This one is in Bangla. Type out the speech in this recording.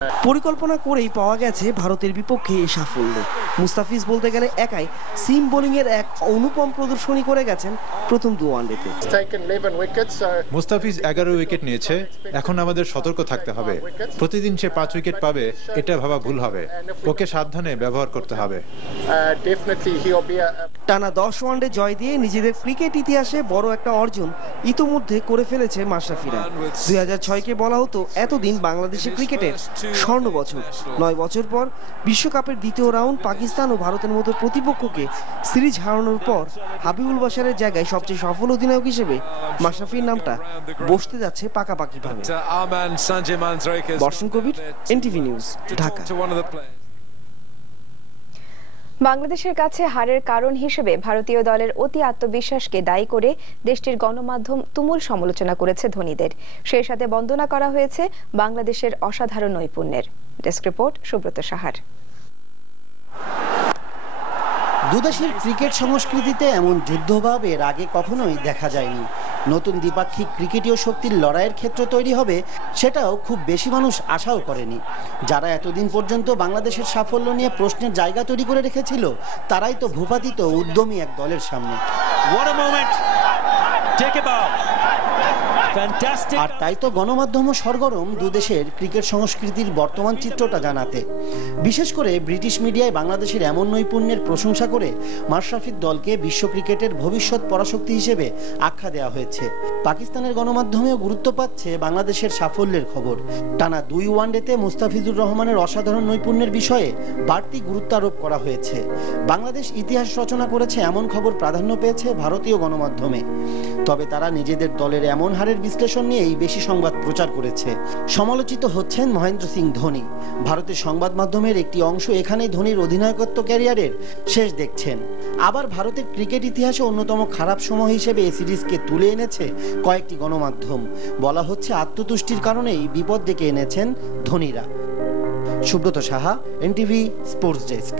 পরিকল্পনা করেই পাওয়া গেছে ভারতের বিপক্ষে এই সাফল্য। মুস্তাফিজ বলতে গেলে একাই সিম বোলিং এর এক অনুপম প্রদর্শনী করে গেছেন প্রথম দু ওয়ানডেতে। মুস্তাফিজ 11 উইকেট নিয়েছে। এখন আমাদের সতর্ক থাকতে হবে। প্রতিদিন সে 5 উইকেট পাবে এটা ভাবা ভুল হবে। ওকে সাবধানে ব্যবহার করতে হবে। টানা 10 ওয়ানডে জয় দিয়ে নিজেদের ক্রিকেট ইতিহাসে বড় একটা অর্জন ইতোমধ্যে করে ফেলেছে মাশরাফিরা। 2006-কে বলা হতো এতদিন বাংলাদেশের ক্রিকেটের স্বর্ণ বছর। 9 বছর পর বিশ্বকাপের দ্বিতীয় রাউন্ড পাকিস্তান ও ভারতের মতো প্রতিপক্ষকে সিরিজ হারানোর পর হাবিবুল বাশারের জায়গায় সবচেয়ে সফল অধিনায়ক হিসেবে মাশরাফির নামটা বসতে যাচ্ছে পাকাপাকিভাবে। বর্ষণ কবির, এনটিভি নিউজ, ঢাকা। বাংলাদেশের কাছে হারের কারণ হিসেবে ভারতীয় দলের অতি আত্মবিশ্বাসকে দায়ী করে দেশটির গণমাধ্যম তুমুল সমালোচনা করেছে ধোনিদের। সেই সাথে বন্দনা করা হয়েছে বাংলাদেশের অসাধারণ নৈপুণ্যের। ডেস্ক রিপোর্ট সুব্রত সাহার। দুদেশের ক্রিকেট সংস্কৃতিতে এমন যুদ্ধভাব এর আগে কখনোই দেখা যায়নি। নতুন দ্বিপাক্ষিক ক্রিকেটীয় শক্তির লড়াইয়ের ক্ষেত্র তৈরি হবে সেটাও খুব বেশি মানুষ আশাও করেনি। যারা এতদিন পর্যন্ত বাংলাদেশের সাফল্য নিয়ে প্রশ্নের জায়গা তৈরি করে রেখেছিল তারাই তো ভূপাতিত উদ্যমী এক দলের সামনে। আর তাই তো গণমাধ্যমও সরগরম দুদেশের ক্রিকেট সংস্কৃতির বর্তমান চিত্রটা জানাতে। বিশেষ করে ব্রিটিশ মিডিয়ায় বাংলাদেশের এমন নৈপুণ্যের প্রশংসা করে মাশরাফির দলকে বিশ্ব ক্রিকেটের ভবিষ্যৎ পরাশক্তি হিসেবে আখ্যা দেওয়া হয়েছে। পাকিস্তানের গণমাধ্যমেও গুরুত্ব পাচ্ছে বাংলাদেশের সাফল্যের খবর। টানা 2 ওয়ানডেতে মুস্তাফিজুর রহমানের অসাধারণ নৈপুণ্যের বিষয়ে বাড়তি গুরুত্ব আরোপ করা হয়েছে। বাংলাদেশ ইতিহাস রচনা করেছে এমন খবর প্রাধান্য পেয়েছে ভারতীয় গণমাধ্যমে। তবে তারা নিজেদের দলের এমন হারের বিশ্লেষণ নিয়েই বেশি সংবাদ প্রচার করেছে। সমালোচিত হচ্ছেন মহেন্দ্র সিং ধোনি। ভারতের সংবাদ মাধ্যমের একটি অংশ এখানেই ধোনির অধিনায়কত্ব ক্যারিয়ারের শেষ দেখছেন। আবার ভারতের ক্রিকেট ইতিহাসে অন্যতম খারাপ সময় হিসেবে এই সিরিজকে তুলে এনেছে কয়েকটি গণমাধ্যম। বলা হচ্ছে আত্মতুষ্টির কারণেই বিপদ ডেকে এনেছেন ধোনিরা। Subrata Saha, NTV sports desk.